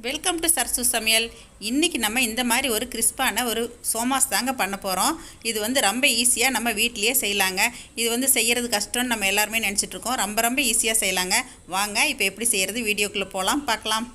Welcome to சர்சு சமையல். இன்றைக்கி நம்ம இந்த மாதிரி ஒரு கிறிஸ்பான ஒரு சோமாஸ் தாங்க பண்ண போகிறோம். இது வந்து ரொம்ப ஈஸியாக நம்ம வீட்லேயே செய்யலாங்க. இது வந்து செய்கிறது கஷ்டம்னு நம்ம எல்லாருமே நினச்சிட்ருக்கோம். ரொம்ப ஈஸியாக செய்யலாங்க. வாங்க இப்போ எப்படி செய்கிறது வீடியோக்குள்ளே போகலாம், பார்க்கலாம்.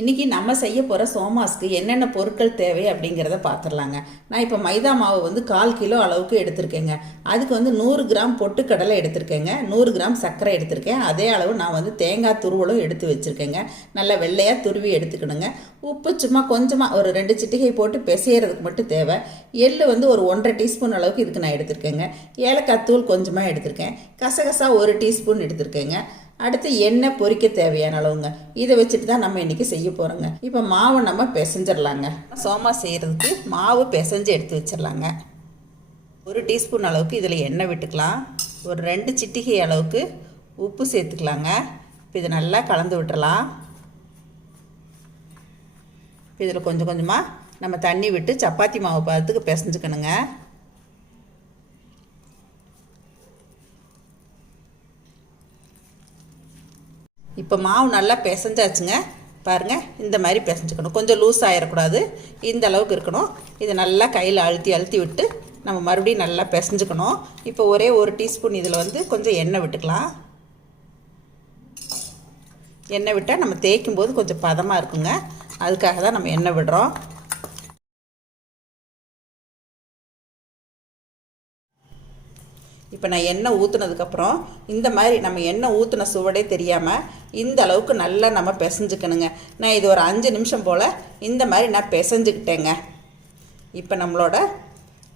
இன்றைக்கி நம்ம செய்ய போகிற சோமாஸ்க்கு என்னென்ன பொருட்கள் தேவை அப்படிங்கிறத பார்த்துடலாங்க. நான் இப்போ மைதா மாவு வந்து 1/4 கிலோ அளவுக்கு எடுத்திருக்கேங்க. அதுக்கு வந்து 100 கிராம் பொட்டுக்கடலை எடுத்திருக்கேங்க, 100 கிராம் சர்க்கரை எடுத்திருக்கேன். அதே அளவு நான் வந்து தேங்காய் துருவலும் எடுத்து வச்சுருக்கேங்க. நல்லா வெள்ளையாக துருவி எடுத்துக்கணுங்க. உப்பு சும்மா கொஞ்சமாக ஒரு 2 சிட்டிகை போட்டு பிசையறதுக்கு மட்டும் தேவை. எள்ளு வந்து ஒரு 1/2 டீஸ்பூன் அளவுக்கு இதுக்கு நான் எடுத்திருக்கேங்க. ஏலக்காய் தூள் கொஞ்சமாக எடுத்திருக்கேன். கசகசா 1 டீஸ்பூன் எடுத்திருக்கேங்க. அடுத்து எண்ணெய் பொரிக்க தேவையான அளவுங்க. இதை வச்சுட்டு தான் நம்ம இன்றைக்கி செய்ய போகிறோங்க. இப்போ மாவை நம்ம பிசைஞ்சிடலாங்க. சோமா செய்கிறதுக்கு மாவு பிசைஞ்சு எடுத்து வச்சிடலாங்க. 1 டீஸ்பூன் அளவுக்கு இதில் எண்ணெய் விட்டுக்கலாம். ஒரு 2 சிட்டிகை அளவுக்கு உப்பு சேர்த்துக்கலாங்க. இப்போ இதை நல்லா கலந்து விட்டுறலாம். இப்போ இதில் கொஞ்சம் கொஞ்சமாக நம்ம தண்ணி விட்டு சப்பாத்தி மாவு பார்த்துக்கு பிசைஞ்சுக்கணுங்க. இப்போ மாவு நல்லா பிசைஞ்சாச்சுங்க. பாருங்கள், இந்த மாதிரி பிசைஞ்சுக்கணும். கொஞ்சம் லூஸ் ஆகிடக்கூடாது, இந்த அளவுக்கு இருக்கணும். இதை நல்லா கையில் அழுத்தி விட்டு நம்ம மறுபடியும் நல்லா பிசைஞ்சுக்கணும். இப்போ ஒரே 1 டீஸ்பூன் இதில் வந்து கொஞ்சம் எண்ணெய் விட்டுக்கலாம். எண்ணெய் விட்டால் நம்ம தேய்க்கும் போது கொஞ்சம் பதமாக இருக்குங்க. அதுக்காக தான் நம்ம எண்ணெய் விடுறோம். இப்போ நான் எண்ணெய் ஊற்றுனதுக்கப்புறம் இந்த மாதிரி நம்ம எண்ணெய் ஊற்றின சுவடே தெரியாமல் இந்த அளவுக்கு நல்லா நம்ம பிசைஞ்சுக்கணுங்க. நான் இது ஒரு 5 நிமிஷம் போல் இந்த மாதிரி நான் பிசைஞ்சுக்கிட்டேங்க. இப்போ நம்மளோட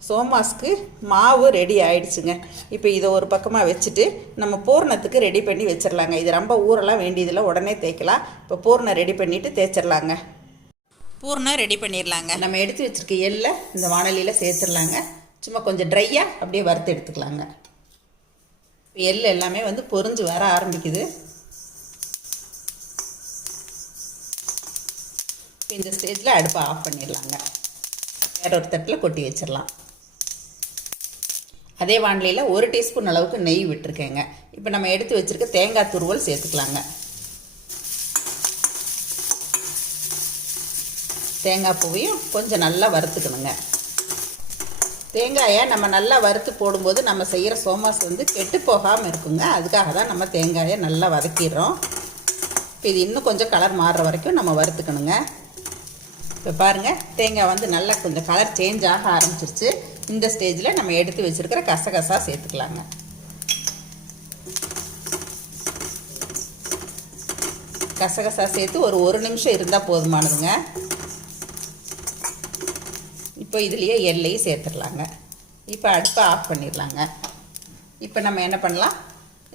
சோமாஸ்க்கு மாவு ரெடி ஆயிடுச்சுங்க. இப்போ இதை ஒரு பக்கமாக வச்சுட்டு நம்ம பூரணத்துக்கு ரெடி பண்ணி வச்சிடலாங்க. இது ரொம்ப ஊரெல்லாம் வேண்டியதில்லை, உடனே தேய்க்கலாம். இப்போ பூரணம் ரெடி பண்ணிவிட்டு தேய்ச்சிடலாங்க. பூரணம் ரெடி பண்ணிடலாங்க. நம்ம எடுத்து வச்சுருக்க எள்ளை இந்த வாணலியில் சேர்த்துடலாங்க. சும்மா கொஞ்சம் ட்ரையாக அப்படியே வறுத்து எடுத்துக்கலாங்க. எள் எல்லாமே வந்து பொரிஞ்சு வர ஆரம்பிக்குது. இந்த ஸ்டேஜில் அடுப்பை ஆஃப் பண்ணிடலாங்க. வேற ஒரு தட்டில் கொட்டி வச்சிடலாம். அதே வானிலையில் 1 டீஸ்பூன் அளவுக்கு நெய் விட்டுருக்கேங்க. இப்போ நம்ம எடுத்து வச்சுருக்க தேங்காய் துருவல் சேர்த்துக்கலாங்க. தேங்காய் பூவையும் கொஞ்சம் நல்லா வறுத்துக்கணுங்க. தேங்காயை நம்ம நல்லா வறுத்து போடும்போது நம்ம செய்கிற சோமாஸ் வந்து கெட்டு போகாமல் இருக்குங்க. அதுக்காக தான் நம்ம தேங்காயை நல்லா வதக்கிடுறோம். இப்போ இது இன்னும் கொஞ்சம் கலர் மாறுற வரைக்கும் நம்ம வறுத்துக்கணுங்க. இப்போ பாருங்கள், தேங்காய் வந்து நல்லா கொஞ்சம் கலர் சேஞ்ச் ஆக ஆரம்பிச்சிருச்சு. இந்த ஸ்டேஜில் நம்ம எடுத்து வச்சுருக்கிற கசகசா சேர்த்துக்கலாங்க. கசகசா சேர்த்து ஒரு 1 நிமிஷம் இருந்தால் போதுமானதுங்க. இப்போ இதுலேயே எள்ளையும் சேர்த்துடலாங்க. இப்போ அடுப்பை ஆஃப் பண்ணிடலாங்க. இப்போ நம்ம என்ன பண்ணலாம்,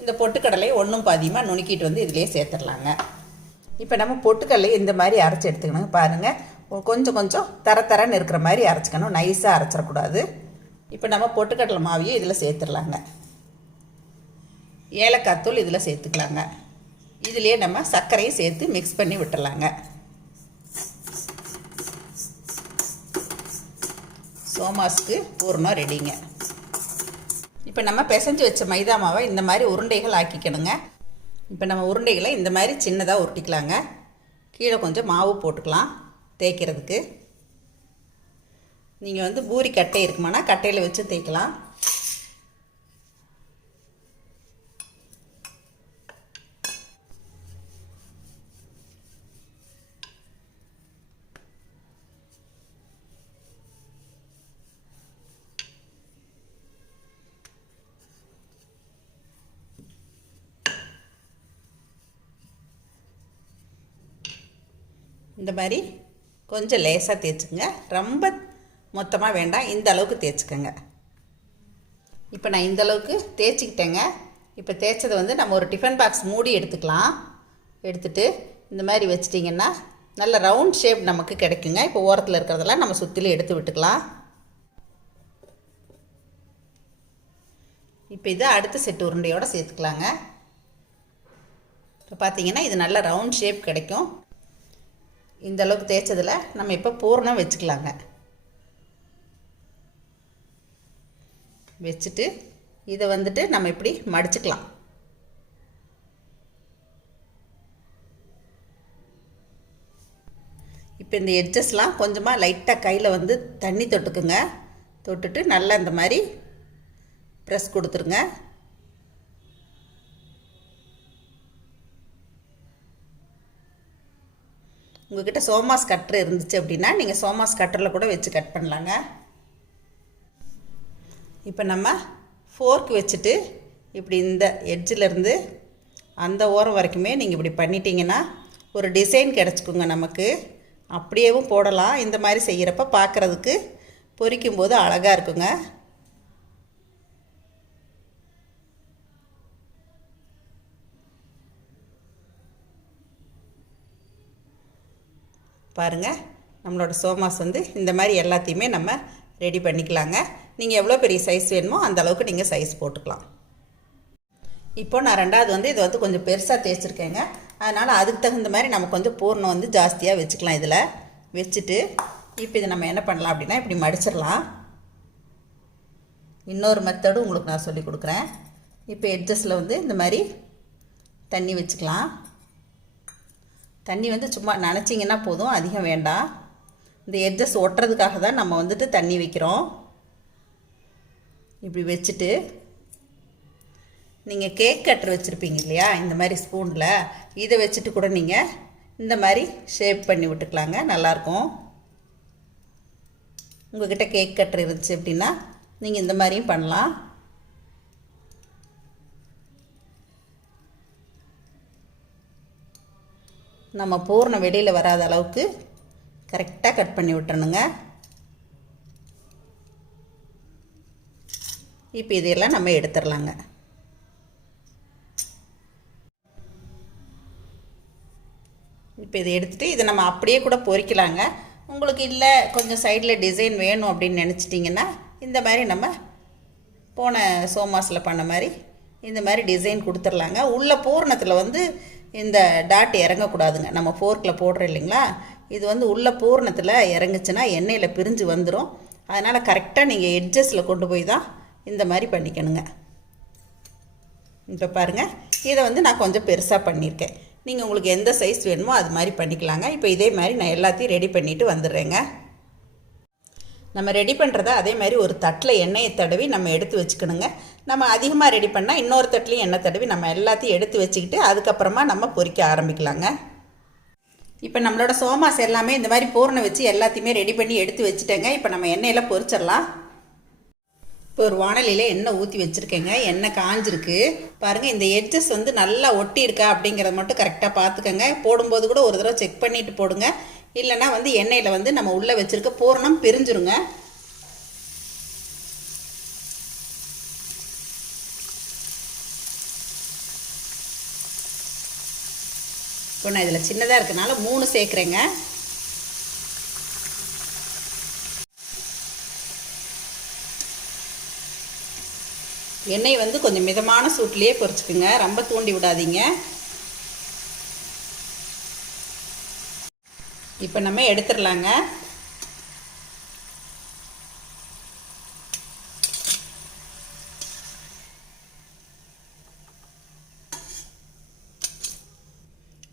இந்த பொட்டுக்கடலையை ஒன்றும் பாதியமாக நுணுக்கிட்டு வந்து இதிலே சேர்த்துடலாங்க. இப்போ நம்ம பொட்டுக்கடலையை இந்த மாதிரி அரைச்சி எடுத்துக்கணுங்க. பாருங்கள், கொஞ்சம் தரன்னு இருக்கிற மாதிரி அரைச்சிக்கணும், நைஸாக அரைச்சிடக்கூடாது. இப்போ நம்ம பொட்டுக்கடலை மாவையும் இதில் சேர்த்துடலாங்க. ஏலக்காய் தூள் இதில் சேர்த்துக்கலாங்க. இதுலேயே நம்ம சர்க்கரையும் சேர்த்து மிக்ஸ் பண்ணி விட்டுடலாங்க. சோமாஸ்க்கு பூரணம் ரெடிங்க. இப்போ நம்ம பிசைஞ்சு வச்ச மைதா மாவை இந்த மாதிரி உருண்டைகள் ஆக்கிக்கணுங்க. இப்போ நம்ம உருண்டைகளை இந்த மாதிரி சின்னதாக உருட்டிக்கலாங்க. கீழே கொஞ்சம் மாவு போட்டுக்கலாம் தேய்க்கிறதுக்கு. நீங்கள் வந்து பூரி கட்டை இருக்குமானா கட்டையில் வச்சு தேய்க்கலாம். இந்த மாதிரி கொஞ்சம் லேசாக தேய்ச்சிக்கங்க, ரொம்ப மொத்தமாக வேண்டாம், இந்த அளவுக்கு தேய்ச்சிக்கங்க. இப்போ நான் இந்த அளவுக்கு தேய்ச்சிக்கிட்டேங்க. இப்போ தேய்ச்சதை வந்து நம்ம ஒரு டிஃபன் பாக்ஸ் மூடி எடுத்துக்கலாம். எடுத்துகிட்டு இந்த மாதிரி வச்சிட்டிங்கன்னா நல்ல ரவுண்ட் ஷேப் நமக்கு கிடைக்குங்க. இப்போ ஓரத்தில் இருக்கிறதெல்லாம் நம்ம சுற்றிலும் எடுத்து விட்டுக்கலாம். இப்போ இதை அடுத்த செட்டு உருண்டையோடு சேர்த்துக்கலாங்க. இப்போ பார்த்தீங்கன்னா இது நல்ல ரவுண்ட் ஷேப் கிடைக்கும். இந்த அளவுக்கு தேய்ச்சதில் நம்ம இப்போ பூரணம் வச்சுக்கலாங்க. வச்சுட்டு இதை வந்துட்டு நம்ம இப்படி மடிச்சுக்கலாம். இப்போ இந்த எட்ஜஸ்லாம் கொஞ்சமாக லைட்டாக கையில் வந்து தண்ணி தொட்டுக்குங்க. தொட்டுட்டு நல்லா இந்த மாதிரி ப்ரெஸ் கொடுத்துருங்க. உங்கள்கிட்ட சோமாஸ் கட்டர் இருந்துச்சு அப்படின்னா நீங்கள் சோமாஸ் கட்டரில் கூட வச்சு கட் பண்ணலாங்க. இப்போ நம்ம ஃபோர்க் வச்சுட்டு இப்படி இந்த எட்ஜிலேருந்து அந்த ஓரம் வரைக்குமே நீங்கள் இப்படி பண்ணிட்டீங்கன்னா ஒரு டிசைன் கிடச்சிக்குங்க நமக்கு. அப்படியேவும் போடலாம். இந்த மாதிரி செய்கிறப்ப பார்க்குறதுக்கு பொரிக்கும்போது அழகாக இருக்குங்க. பாருங்கள், நம்மளோட சோமாஸ் வந்து இந்த மாதிரி எல்லாத்தையுமே நம்ம ரெடி பண்ணிக்கலாங்க. நீங்கள் எவ்வளோ பெரிய சைஸ் வேணுமோ அந்த அளவுக்கு நீங்கள் சைஸ் போட்டுக்கலாம். இப்போ நான் ரெண்டாவது வந்து இதை வந்து கொஞ்சம் பெருசாக தேய்ச்சிருக்கேங்க. அதனால் அதுக்கு தகுந்த மாதிரி நம்ம கொஞ்சம் பூர்ணம் வந்து ஜாஸ்தியாக வச்சுக்கலாம். இதில் வச்சுட்டு இப்போ இதை நம்ம என்ன பண்ணலாம் அப்படின்னா இப்படி மடிச்சிடலாம். இன்னொரு மெத்தடும் உங்களுக்கு நான் சொல்லி கொடுக்குறேன். இப்போ எட்ஜஸில் வந்து இந்த மாதிரி தண்ணி வச்சுக்கலாம். தண்ணி வந்து சும்மா நனைச்சிங்கன்னா போதும், அதிகம் வேண்டாம். இந்த எட்ஜஸ் ஒட்டுறதுக்காக தான் நம்ம வந்துட்டு தண்ணி வைக்கிறோம். இப்படி வச்சுட்டு நீங்கள் கேக் கட்டர் வச்சுருப்பீங்க இல்லையா, இந்த மாதிரி ஸ்பூனில் இதை வச்சுட்டு கூட நீங்கள் இந்த மாதிரி ஷேப் பண்ணி விட்டுக்கலாங்க. நல்லாயிருக்கும். உங்கள்கிட்ட கேக் கட்டர் இருந்துச்சு அப்படின்னா நீங்கள் இந்த மாதிரியும் பண்ணலாம். நம்ம பூர்ணம் வெளியில் வராத அளவுக்கு கரெக்டாக கட் பண்ணி விட்டுறணுங்க. இப்போ இதையெல்லாம் நம்ம எடுத்துடலாங்க. இப்போ இதை எடுத்துகிட்டு இதை நம்ம அப்படியே கூட பொரிக்கலாங்க. உங்களுக்கு இல்லை கொஞ்சம் சைடில் டிசைன் வேணும் அப்படின்னு நினச்சிட்டிங்கன்னா இந்த மாதிரி நம்ம போன சோமாஸில் பண்ண மாதிரி இந்த மாதிரி டிசைன் கொடுத்துர்லாங்க. உள்ள பூர்ணத்தில் வந்து இந்த டாட் இறங்கக்கூடாதுங்க. நம்ம ஃபோர்க்கில் போடுறோம் இல்லைங்களா, இது வந்து உள்ள பூர்ணத்தில் இறங்குச்சுன்னா எண்ணெயில் பிரிஞ்சு வந்துடும். அதனால் கரெக்டாக நீங்கள் எட்ஜஸில் கொண்டு போய் தான் இந்த மாதிரி பண்ணிக்கணுங்க. இப்போ பாருங்கள், இதை வந்து நான் கொஞ்சம் பெருசாக பண்ணியிருக்கேன். நீங்கள் உங்களுக்கு எந்த சைஸ் வேணுமோ அது மாதிரி பண்ணிக்கலாங்க. இப்போ இதே மாதிரி நான் எல்லாத்தையும் ரெடி பண்ணிவிட்டு வந்துடுறேங்க. நம்ம ரெடி பண்ணுறத அதே மாதிரி ஒரு தட்டில் எண்ணெயை தடவி நம்ம எடுத்து வச்சுக்கணுங்க. நம்ம அதிகமாக ரெடி பண்ணால் இன்னொரு தட்டிலையும் எண்ணெய் தடவி நம்ம எல்லாத்தையும் எடுத்து வச்சுக்கிட்டு அதுக்கப்புறமா நம்ம பொரிக்க ஆரம்பிக்கலாங்க. இப்போ நம்மளோட சோமாஸ் எல்லாமே இந்த மாதிரி பூரணம் வச்சு எல்லாத்தையுமே ரெடி பண்ணி எடுத்து வச்சுட்டேங்க. இப்போ நம்ம எண்ணெயில் பொரிச்சிடலாம். இப்போ ஒரு வாணலியில் எண்ணெய் ஊற்றி வச்சுருக்கேங்க. எண்ணெய் காஞ்சிருக்கு பாருங்கள். இந்த எட்ஜஸ் வந்து நல்லா ஒட்டி இருக்கா அப்படிங்கிறத மட்டும் கரெக்டாக பார்த்துக்கோங்க. போடும்போது கூட ஒரு தடவை செக் பண்ணிவிட்டு போடுங்க. இல்லைன்னா வந்து எண்ணெயில் வந்து நம்ம உள்ளே வச்சுருக்க பூரணம் பிரிஞ்சிருங்க. இப்போ நான் இதில் சின்னதாக இருக்கனால 3 சேர்க்குறேங்க. எண்ணெய் வந்து கொஞ்சம் மிதமான சூட்லேயே பொரிச்சுக்குங்க, ரொம்ப தூண்டி விடாதீங்க. இப்போ நம்ம எடுத்துடலாங்க.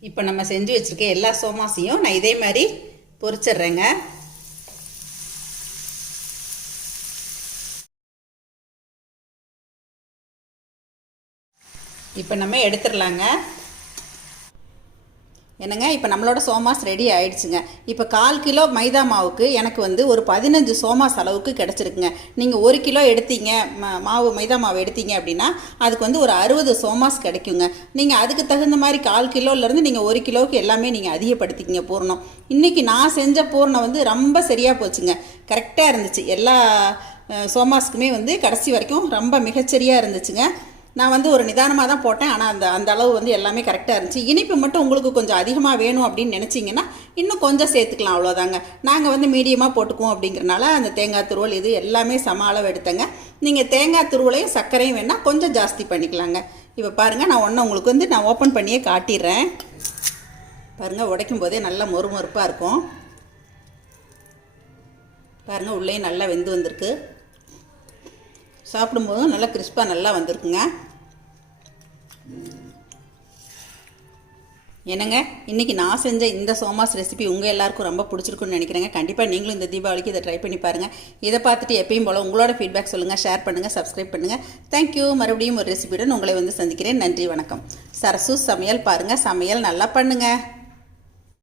இப்போ நம்ம செஞ்சு வச்சுருக்க எல்லா சோமாஸையும் நான் இதே மாதிரி பொரிச்சிடுறேங்க. இப்போ நம்ம எடுத்துடலாங்க. என்னங்க, இப்போ நம்மளோட சோமாஸ் ரெடி ஆயிடுச்சுங்க. இப்போ 1/4 கிலோ மைதா மாவுக்கு எனக்கு வந்து ஒரு 15 சோமாஸ் அளவுக்கு கிடச்சிருக்குங்க. நீங்கள் 1 கிலோ எடுத்தீங்க மைதா மாவு எடுத்தீங்க அப்படின்னா அதுக்கு வந்து ஒரு 60 சோமாஸ் கிடைக்குங்க. நீங்கள் அதுக்கு தகுந்த மாதிரி 1/4 கிலோலேருந்து நீங்கள் 1 கிலோவுக்கு எல்லாமே நீங்கள் அதிகப்படுத்திக்கிங்க பூர்ணம். இன்றைக்கி நான் செஞ்ச பூர்ணம் வந்து ரொம்ப சரியாக போச்சுங்க. கரெக்டாக இருந்துச்சு. எல்லா சோமாஸ்க்குமே வந்து கடைசி வரைக்கும் ரொம்ப மிகச்சரியாக இருந்துச்சுங்க. நான் வந்து ஒரு நிதானமாக தான் போட்டேன். ஆனால் அந்த அளவு வந்து எல்லாமே கரெக்டாக இருந்துச்சு. இனிப்பு மட்டும் உங்களுக்கு கொஞ்சம் அதிகமாக வேணும் அப்படின்னு நினச்சிங்கன்னா இன்னும் கொஞ்சம் சேர்த்துக்கலாம், அவ்வளோதாங்க. நாங்கள் வந்து மீடியமாக போட்டுக்குவோம் அப்படிங்கிறனால அந்த தேங்காய் துருவல் இது எல்லாமே சம அளவு எடுத்தேங்க. நீங்கள் தேங்காய் துருவலையும் சர்க்கரையும் வேணால் கொஞ்சம் ஜாஸ்தி பண்ணிக்கலாங்க. இப்போ பாருங்கள், நான் உங்களுக்கு வந்து நான் ஓப்பன் பண்ணியே காட்டிடுறேன். பாருங்கள், உடைக்கும் போதே நல்லா மொறுமொறுப்பாக இருக்கும். பாருங்கள், உள்ளேயும் நல்லா வெந்து வந்திருக்கு. சாப்பிடும்போதும் நல்லா கிறிஸ்பாக நல்லா வந்திருக்குங்க. என்னங்க இன்றைக்கி நான் செஞ்ச இந்த சோமாஸ் ரெசிபி உங்கள் எல்லாருக்கும் ரொம்ப பிடிச்சிருக்குன்னு நினைக்கிறேங்க. கண்டிப்பாக நீங்களும் இந்த தீபாவளிக்கு இதை ட்ரை பண்ணி பாருங்கள். இதை பார்த்துட்டு எப்பயும் போல் உங்களோட ஃபீட்பேக் சொல்லுங்கள், ஷேர் பண்ணுங்கள், சப்ஸ்கிரைப் பண்ணுங்கள். தேங்க்யூ. மறுபடியும் ஒரு ரெசிபியுடன் உங்களை வந்து சந்திக்கிறேன். நன்றி, வணக்கம். சரசு சமையல் பாருங்கள், சமையல் நல்லா பண்ணுங்கள்.